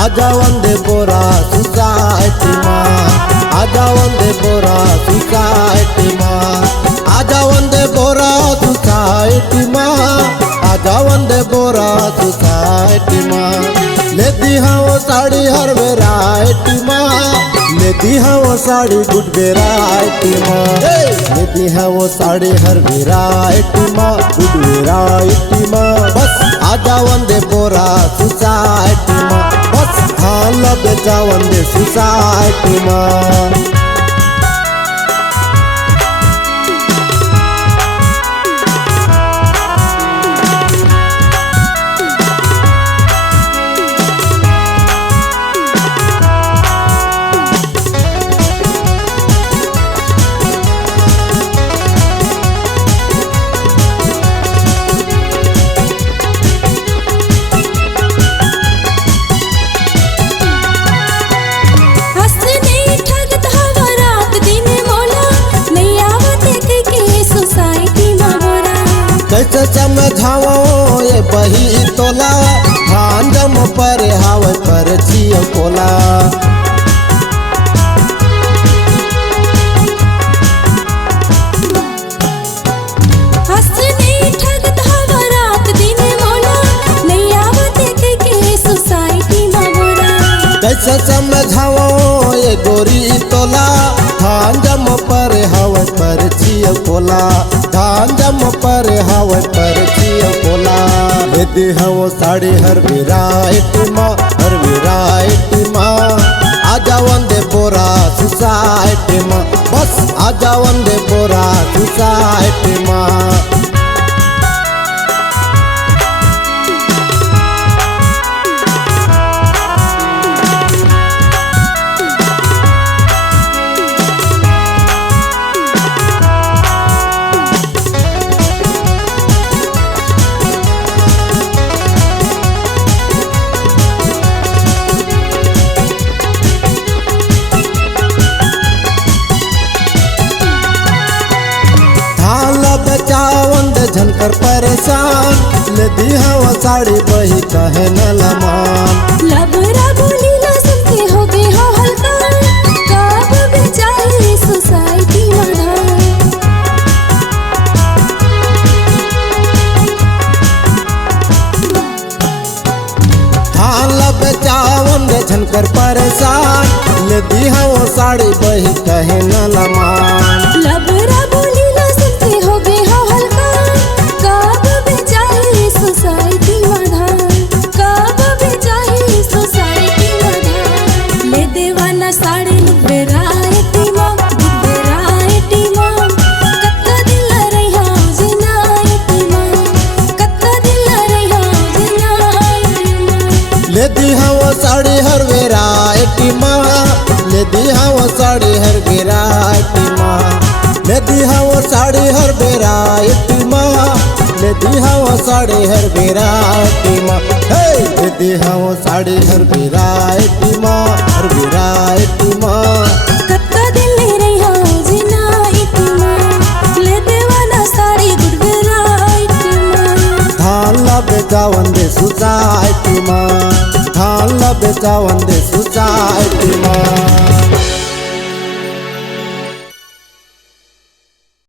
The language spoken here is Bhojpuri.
आजा वंदे बोरा सोसाइटी मां, आजा वंदे बोरा सोसाइटी मां, आजा वंदे बोरा सोसाइटी मां, आजा वंदे बोरा सोसाइटी मां। लेती हाँ वो साड़ी हर वेराइटी मां, लेती हाँ वो साड़ी गुड वेराइटी मां, लेती हाँ वो साड़ी हर वेराइटी मां, गुड वेराइटी मां। बस आजा वंदे बोरा सोसाइटी मां, बस हाँ बेचा वंदे सोसाइटी मां। कैसे समझाओ ये बही तोला, भांजम पर हाव पर छियो कोला। हंसने ठगत हवा रात दिन मोला, नहीं आवत के सोसाइटी में बोरा। कैसे समझाओ ये गोरी तोला, भांजम पर हाव पर छियो कोला, भांजम पर हाव पर छियो कोला। लेती है वो साड़ी हर वेराइटी मां, हर वेराइटी मां। आजा वंदे बोरा सोसाइटी मां, बस आजा वंदे बोरा सोसाइटी मां। झनकर परेशान, लेती हवा साड़ी बही कहे न लमान। लबरा बोली ना सुनते हो गए हो हल्का, कब बेचारे सोसाइटी वाला। हाँ बेचावन दे झनकर परेशान, लेती हवा साड़ी बही कहे न लमान। लबरा बोली ना सुनते हो गए हो हल्का, कब बेचारे सोसाइटी वाला, कब बेचारे सोसाइटी वाला। ले देवाना साड़ी वेराइटी मां, वेराइटी मां। कत्ता दिल रहा जिनाइटी मां, कत्ता दिल रहा जिनाइटी मां। लेती हवा साड़ी हर वेराइटी मां, लेती हवा साड़ी हर वेराइटी मां, लेती हवा साड़ी हर वेराइटी मां, लेती हवा साड़ी हर वेराइटी मां। लेती हवा साड़ी हर वेराइटी मां, हर वेराइटी मां। कत्ता दिल रहा जिनाइटी मां, ले देवाना साड़ी गुड वेराइटी मां। धान ला बेचा वंदे सोसाइटी मां, धान ला बेचा वंदे सोसाइटी मां।